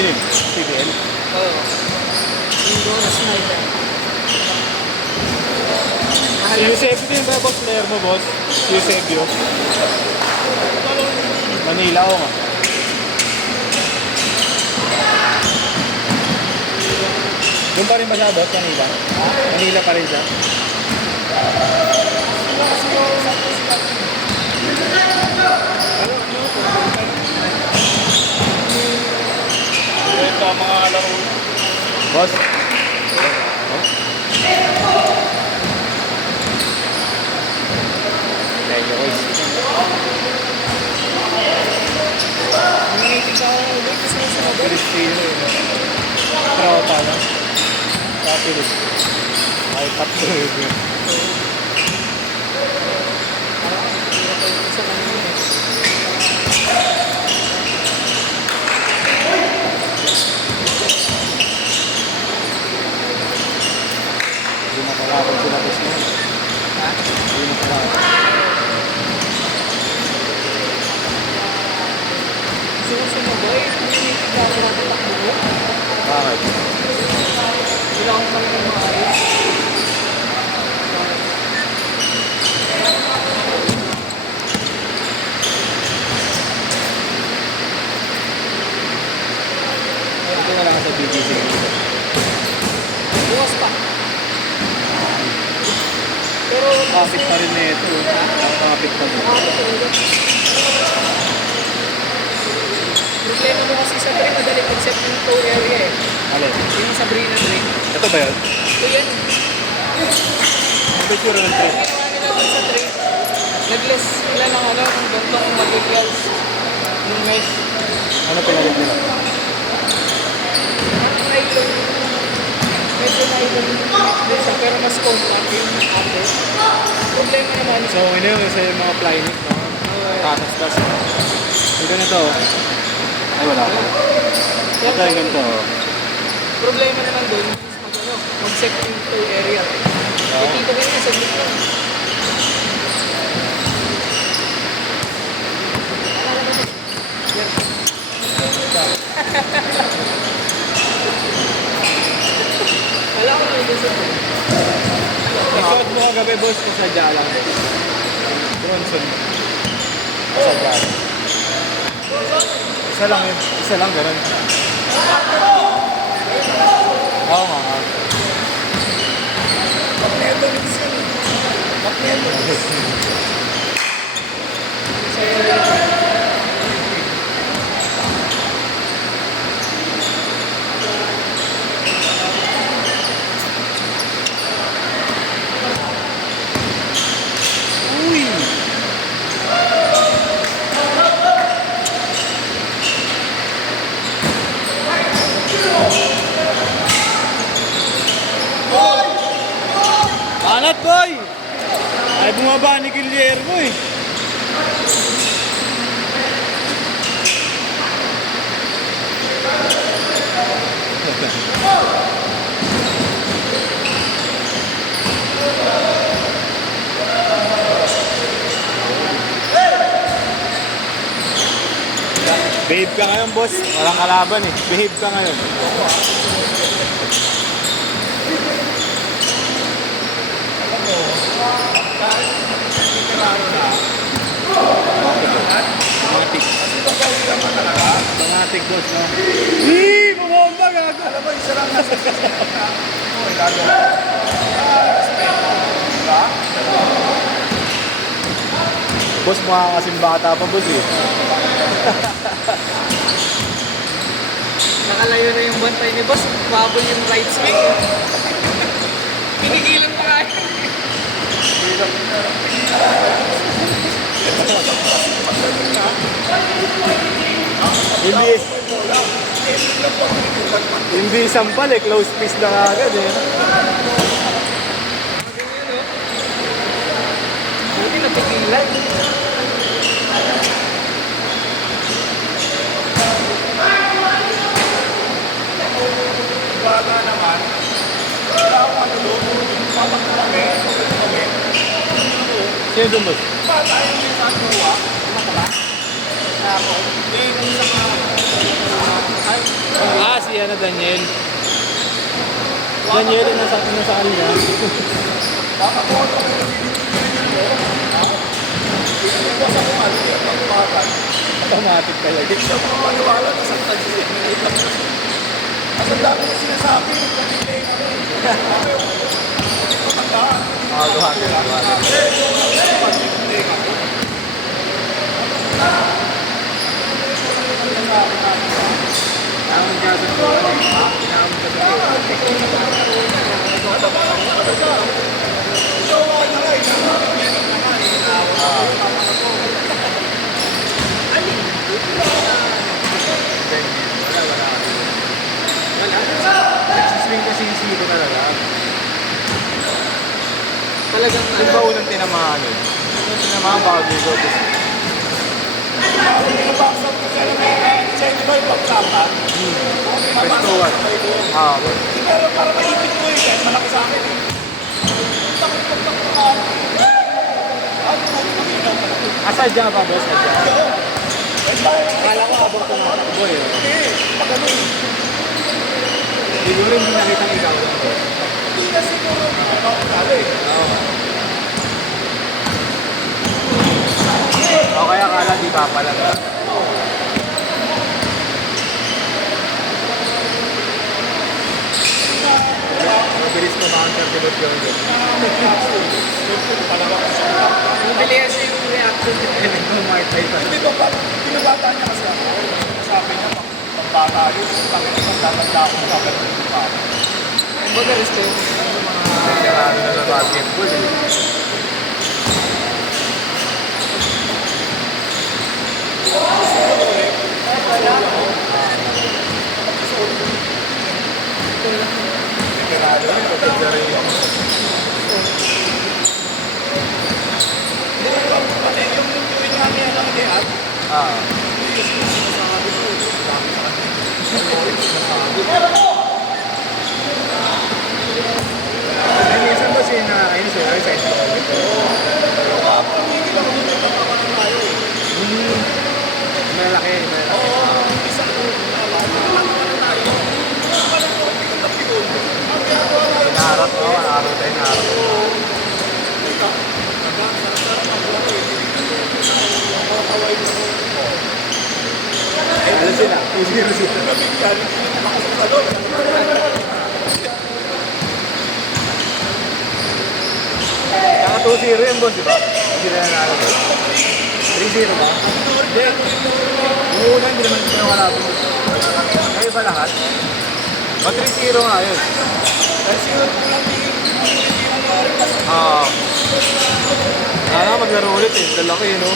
Sino? PBL? Oo. Yung oras na ito. Si Eusebio din ba boss player mo boss? Si Eusebio? Manila o nga. Doon pa rin ba siya boss? Manila? Manila pa rin siya? Ito ang mga laro. Boss? Thank you guys. Nangitig ako ng ulit kasi nasa mabay. Filipino eh. Tropa lang. Sa Pilis. Ay, tatlo yun. Sa kanina eh. Hindi nakalaban sila boss mo. Ha? Hindi nakalaban. Gusto ko sumabay. Nangitig ako natin takbo ko. Bakit? Wala akong kami ng maayos. Ito na lang sa BBC. Bukas pa. Pero Kapit pa rin na ito. Kapit pa rin. nakakapit talaga. Problema mo kasi sa train, madali mag-set yung tow area eh. Alin? Yung Sabrina train. Ito ba yun? So yan, Ito yung ng trip. ginawa nila dun sa train. Nag-less nila ng ano, ng gantong materials. Yung mesh. Ano pinalit nila? Parang nylon. Medyo nylon din siya, pero mas compact yung ate. Problema naman, So, ino yung sa mga flyknit, no? Tatas-tas. Ito na to. Ay, wala pa. Ito yung ganito. problema naman dun, mag-ano, mag-set yung tow area. Oo. Dito rin niya sa gitna. Wala ko lang dun sa tow. Nagsuot mo kagabi, boss, kung sadya lang. Bronson. Sadya. Isa lang yun. Isa lang, gano'n. Oo nga. Magneto minsan. Magneto. Uy! Banat, boy! Ay, bumaba ni Guillermo eh. Behave ka ngayon, boss. Walang kalaban eh. Behave ka ngayon. Fanatic. Fanatic, boss, no? Hii! Bumomba, gago! Alam mo, isa lang nasa boss, mukha kasing bata pa, boss eh. Nakalayo na yung bantay ni boss. Mabol yung right swing. Pinigilan pa kaya. Hindi. Hindi sampal eh. Close piece lang agad eh. Buti napigilan. Baga naman, wala akong ano doon, patakbo kami. Sino doon, boss? Bata yung may mataba, mataba. Kaya ako, hindi kung sa mga, ay, Daniel, nasa kanila. Nakakuha ko yung iwasan ko nga, hindi ang pagpapatan. Automatic talaga. Hindi siya makapaniwala na sa tansya. At ang dami na sinasabi, hindi ko matandaan. Naman ka sa tuwa. Naman ka sa Nagsiswing kasi yung zero talaga. Talagang Yung ba unang tinamaan eh? Unang tinamaan baka dito. Pinabaksan ko siya ng siya hindi ba yung pagsapan? Presto one. Ah, Pero para maipit ko eh, kahit malaki sa akin eh. Takot ka. Ano ko, makinaw ka na. sadya ba boss? Sadya. Akala ko habang tumatakbo eh. Hindi, pag ano eh. Siguro hindi nakita ng ikaw lang boss. Hindi na siguro ano, sabi. O kaya akala di pa pala. Mabilis ko makang-terminate yun. Bumili kasi yung reaction ni Mark Tyson. Hindi ba, pinabata niya kasi ako. Sabi niya, pagbata yun, bakit pagtatanda ako, bakit hindi pa. Kumbaga respeto sa mga Marami na sa basketball eh. Sigurado yun, kapag rin yung Pati yung tuwing namin ang nangyayat, Ay, minsan kasi na, ayun siya, ay sa ito. pamigil ako nung nagpapakanan tayo eh. Malaki, malaki. Oo, isa ko, nagpapakanan tayo. Parang ko, pikat yun. Ang ginagawa tayo, Naharap ko, naharap tayo, naharap ko. teka, sarap ang buhay eh. Nakakaway mo. Ano sila? 2-0 sila. Pamigyan, lakas ang salon. Kaka 2-0 yung boss, di ba? Hindi sila nanalo. 3-0 ba? Hindi. Yung una, hindi naman sila wala doon. Kayo ba lahat? O 3-0 nga yun. Kasi yun, walang tingin. Oo. Sana maglaro ulit eh. Lalaki yun, no?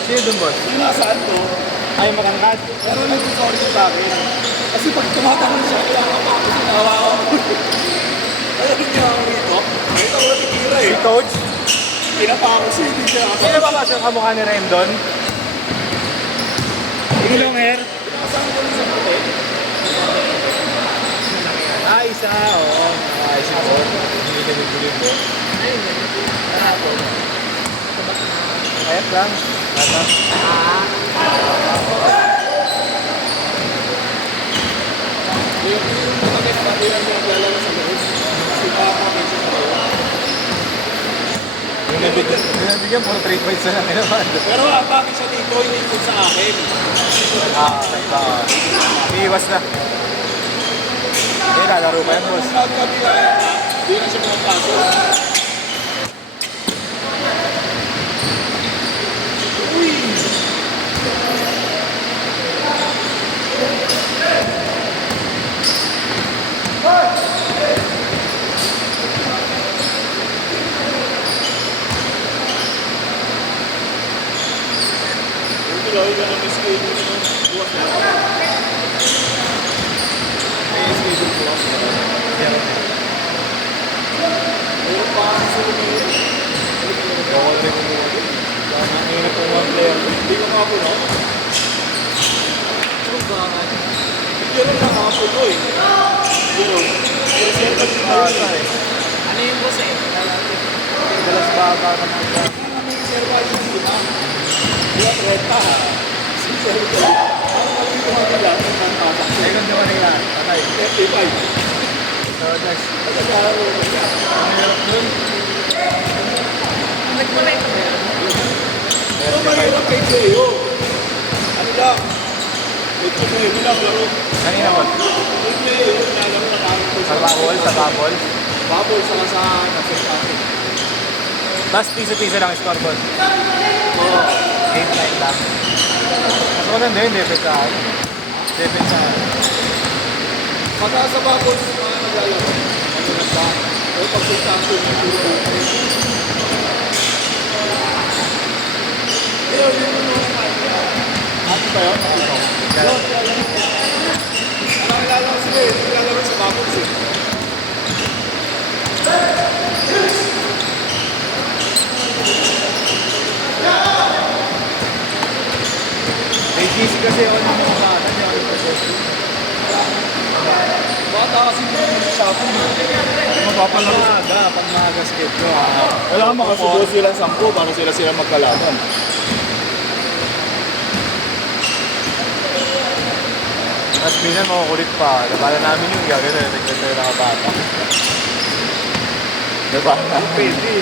Sino doon, boss? Yung nasaan to, Ay, makangkat. pero nag-sorry siya sa akin. Kasi pag tumatakon siya, kailangan ako kasi nahawakan ko. Kaya rin niya ako rito. Kahit ako natitira eh. Si coach? Pinapa ako siya, hindi siya ako. Sino ba kasi ang kamukha ni Rem doon? Yung long hair? Pinakasama ko rin sa puti. Ah, isa. Oo. Ah, isa po. Hindi ka nagulin mo. ayun yun. Kahapon. Kayat lang. Tata. Yung bakit pati lang yung naglalaro sa loob. Si Papa, medyo sa loob. Yung nabigyan, puro 3 points na lang naman. Pero bakit siya dito, hindi po sa akin. Iiwas na. Eh, lalaro pa yan, boss. Nagkabi na yan, hindi na siya pumapasok. Uy! Tuloy ka ng schedule mo. Buwas na. May schedule po. Meron pa ang sumunod. Bawal rin mo muna. Ang hirap po mga player. Hindi ka makapuno. Hindi rin nakapuno eh. Pero, reserva si Bata eh. Ano yung boss eh? Dalas baba naman siya. reserva yung sila. Buwan renta ha. Si Sergio. Ano Manila, ang tasak. Second sa Manila. Patay. 35. So, next. Nagkakalaro na siya. Ang hirap dun. Nagkulay ka ba yan? Ito mahirap kay Cheo. Ano lang? May tumoy mo lang laro. Kanina po. Kay Cheo, nalaro na kami ko Sa bubble, sa bubble. Bubble saka sa nasa Tapos piso-piso lang yung scoreboard. Oo. Game time lang. Mas maganda yun, defense sa akin. Defense sa akin. Pagka sa bubble, mga naglalaro. Ano lang ba? O pag sa champion, puro Ayun, yun yung mga kaya. Ano ba yun? Ano? Ang lalaro sila eh. Naglalaro sa bubbles eh. May GC kasi ako ng mga bata niya. Ako yung possession. Bata kasi yung shopping. Mapapalaro sa aga, pag maaga schedule. Wala kang makasubo silang 10 para sila magkalaban. Mas minsan makukulit pa. Nabala namin yung gagawin na nagkasaya na kabata. Diba? Pwede.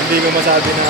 Hindi ko masabi na